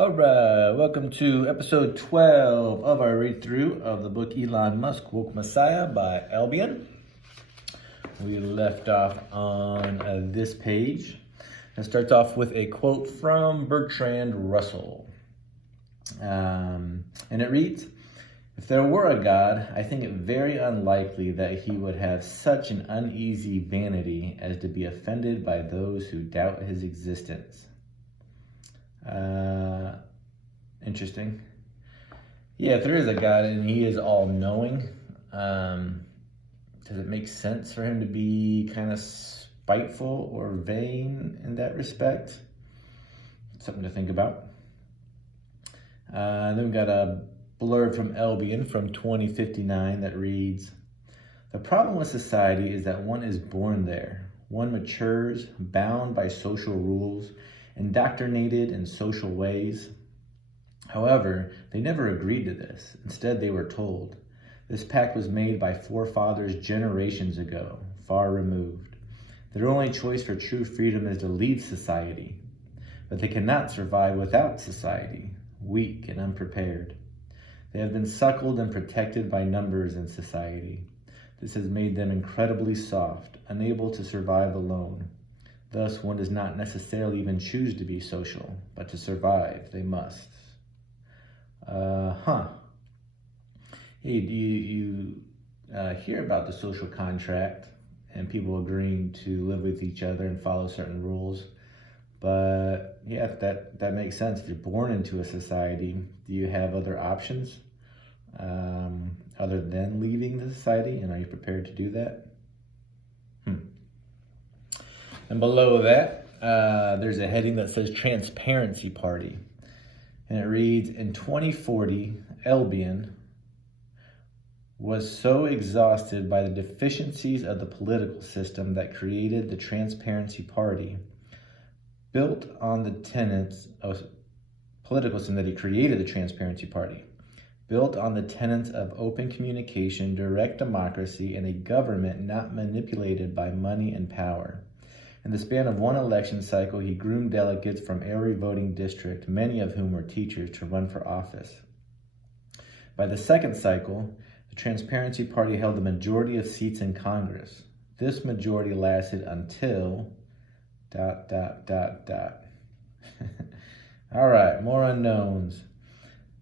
All right, welcome to episode 12 of our read through of the book Elon Musk, Woke Messiah by Albion. We left off on this page. It starts off with a quote from Bertrand Russell. And it reads, "If there were a God, I think it very unlikely that he would have such an uneasy vanity as to be offended by those who doubt his existence." Interesting. Yeah, if there is a God and he is all-knowing, does it make sense for him to be kind of spiteful or vain in that respect? Something to think about. Then we got a blurb from Albion from 2059 that reads, "The problem with society is that one is born there. One matures, bound by social rules, indoctrinated in social ways. However, they never agreed to this. Instead, they were told. This pact was made by forefathers generations ago, far removed. Their only choice for true freedom is to leave society. But they cannot survive without society, weak and unprepared. They have been suckled and protected by numbers in society. This has made them incredibly soft, unable to survive alone. Thus, one does not necessarily even choose to be social, but to survive, they must." Hey, you hear about the social contract and people agreeing to live with each other and follow certain rules. But yeah, that makes sense. If you're born into a society, do you have other options other than leaving the society? And are you prepared to do that? And below that, there's a heading that says Transparency Party. And it reads, "In 2040, Albion was so exhausted by the deficiencies of the political system that created the Transparency Party, built on the tenets of political system that he created the Transparency Party, built on the tenets of open communication, direct democracy, and a government not manipulated by money and power. In the span of one election cycle, he groomed delegates from every voting district, many of whom were teachers, to run for office. By the second cycle, the Transparency Party held the majority of seats in Congress. This majority lasted until ... All right, more unknowns.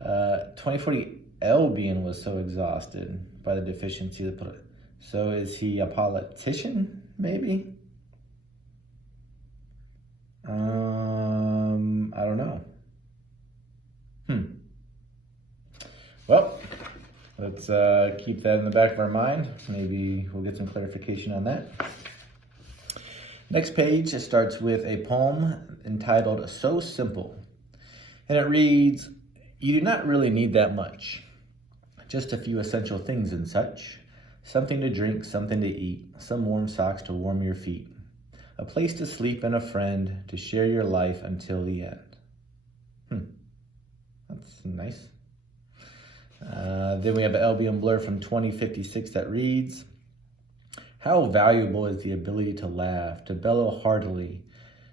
2040, Albion was so exhausted by the deficiency of the So is he a politician, maybe? I don't know. Well, let's keep that in the back of our mind. Maybe we'll get some clarification on that. Next page, it starts with a poem entitled "So Simple." And it reads, "You do not really need that much. Just a few essential things and such. Something to drink, something to eat, some warm socks to warm your feet. A place to sleep and a friend to share your life until the end." That's nice. Then we have an Albion blur from 2056 that reads, "How valuable is the ability to laugh, to bellow heartily.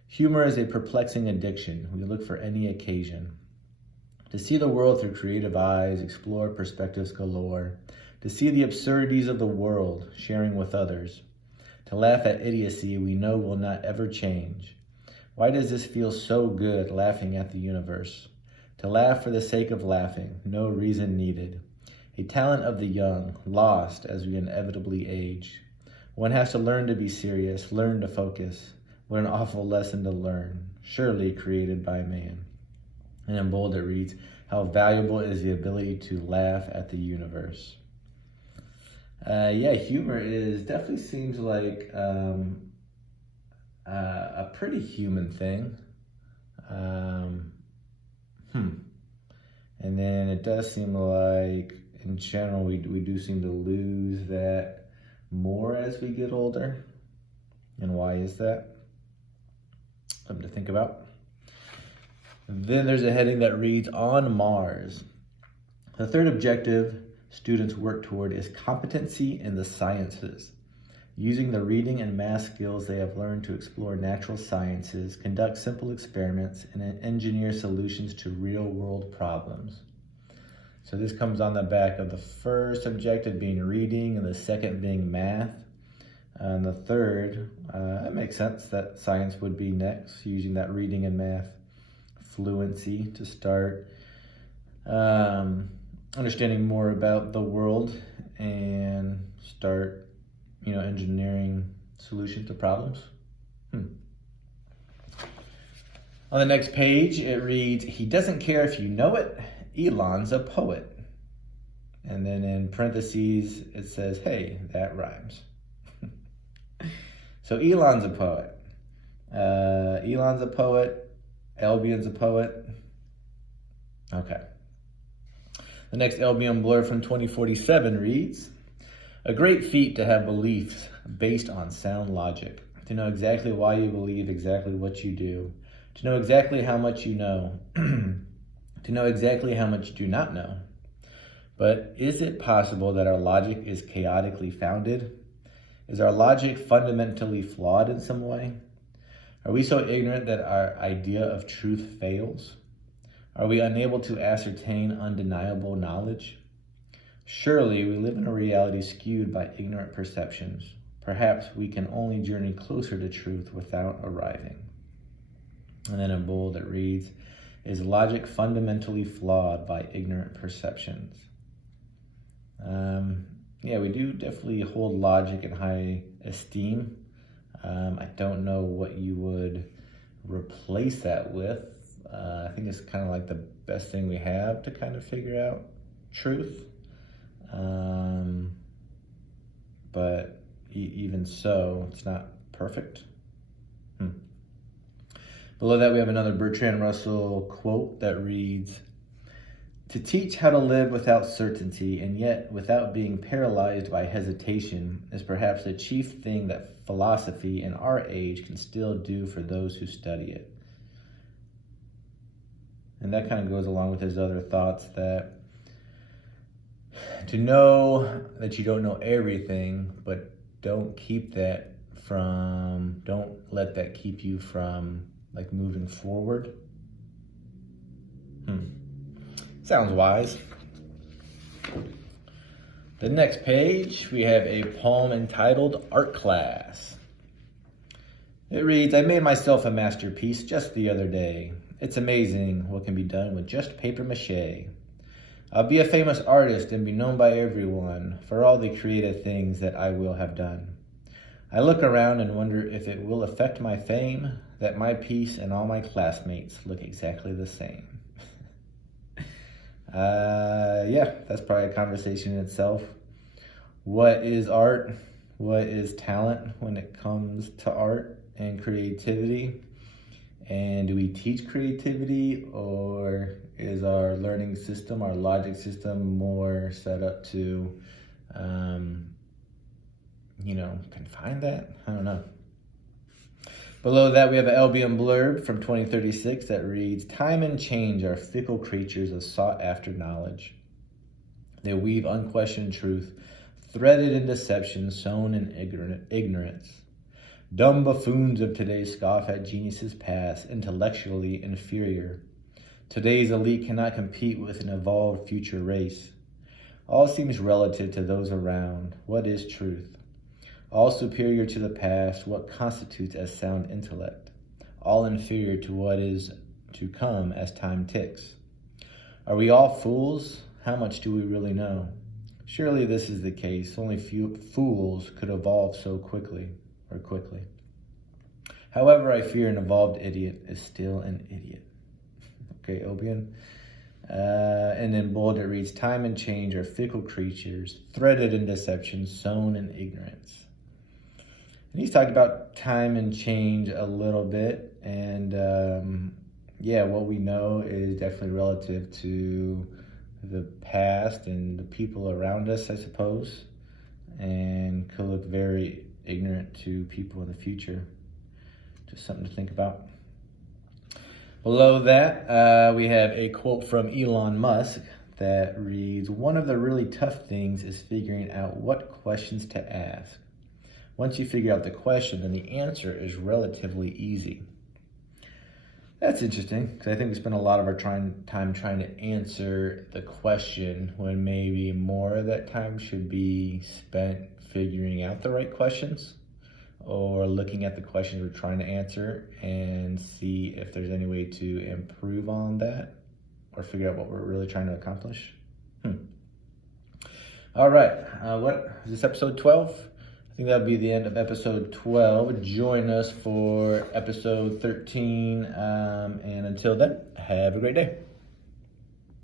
Humor is a perplexing addiction. We look for any occasion. To see the world through creative eyes, explore perspectives galore. To see the absurdities of the world, sharing with others. To laugh at idiocy we know will not ever change. Why does this feel so good, laughing at the universe? To laugh for the sake of laughing, no reason needed. A talent of the young, lost as we inevitably age. One has to learn to be serious, learn to focus. What an awful lesson to learn, surely created by man." And in bold it reads, "How valuable is the ability to laugh at the universe." Humor definitely seems like a pretty human thing. And then it does seem like, in general, we do seem to lose that more as we get older. And why is that? Something to think about. Then there's a heading that reads, "On Mars. The third objective students work toward is competency in the sciences. using the reading and math skills they have learned to explore natural sciences, conduct simple experiments, and engineer solutions to real-world problems. So this comes on the back of the first objective being reading and the second being math. And the third, it makes sense that science would be next, using that reading and math fluency to start understanding more about the world and start, engineering solutions to problems. On the next page, it reads, "He doesn't care if you know it. Elon's a poet." And then in parentheses, it says, "Hey, that rhymes." So Elon's a poet. Elon's a poet. Albion's a poet. Okay. The next Albion blurb from 2047 reads, "A great feat to have beliefs based on sound logic, to know exactly why you believe exactly what you do, to know exactly how much you know, to know exactly how much you do not know. But is it possible that our logic is chaotically founded? Is our logic fundamentally flawed in some way? Are we so ignorant that our idea of truth fails? Are we unable to ascertain undeniable knowledge? Surely we live in a reality skewed by ignorant perceptions. Perhaps we can only journey closer to truth without arriving." And then in bold it reads, "Is logic fundamentally flawed by ignorant perceptions?" Yeah, we do definitely hold logic in high esteem. I don't know what you would replace that with. I think it's kind of like the best thing we have to kind of figure out truth. But even so, it's not perfect. Below that, we have another Bertrand Russell quote that reads, "To teach how to live without certainty and yet without being paralyzed by hesitation is perhaps the chief thing that philosophy in our age can still do for those who study it." And that kind of goes along with his other thoughts that to know that you don't know everything, but don't let that keep you from like moving forward. Sounds wise. The next page, we have a poem entitled "Art Class." It reads, "I made myself a masterpiece just the other day. It's amazing what can be done with just paper mache. I'll be a famous artist and be known by everyone for all the creative things that I will have done. I look around and wonder if it will affect my fame that my piece and all my classmates look exactly the same." Yeah, that's probably a conversation in itself. What is art? What is talent when it comes to art and creativity? And do we teach creativity, or is our learning system, our logic system, more set up to, confine that? I don't know. Below that, we have an Albion blurb from 2036 that reads, "Time and change are fickle creatures of sought-after knowledge. They weave unquestioned truth, threaded in deception, sown in ignorance. Dumb buffoons of today scoff at geniuses past, intellectually inferior. Today's elite cannot compete with an evolved future race. All seems relative to those around. What is truth? All superior to the past, what constitutes as sound intellect? All inferior to what is to come as time ticks. Are we all fools? How much do we really know? Surely this is the case. Only few fools could evolve so quickly. However, I fear an evolved idiot is still an idiot." Okay, Albion. And in bold it reads, "Time and change are fickle creatures, threaded in deception, sown in ignorance." And he's talked about time and change a little bit, and what we know is definitely relative to the past and the people around us, I suppose, and could look very ignorant to people in the future. Just something to think about. Below that, we have a quote from Elon Musk that reads, "One of the really tough things is figuring out what questions to ask. once you figure out the question, then the answer is relatively easy. That's interesting, because I think we spend a lot of our time trying to answer the question when maybe more of that time should be spent figuring out the right questions or looking at the questions we're trying to answer and see if there's any way to improve on that or figure out what we're really trying to accomplish. All right, what is this, episode 12? I think that'll be the end of episode 12. Join us for episode 13. And until then, have a great day.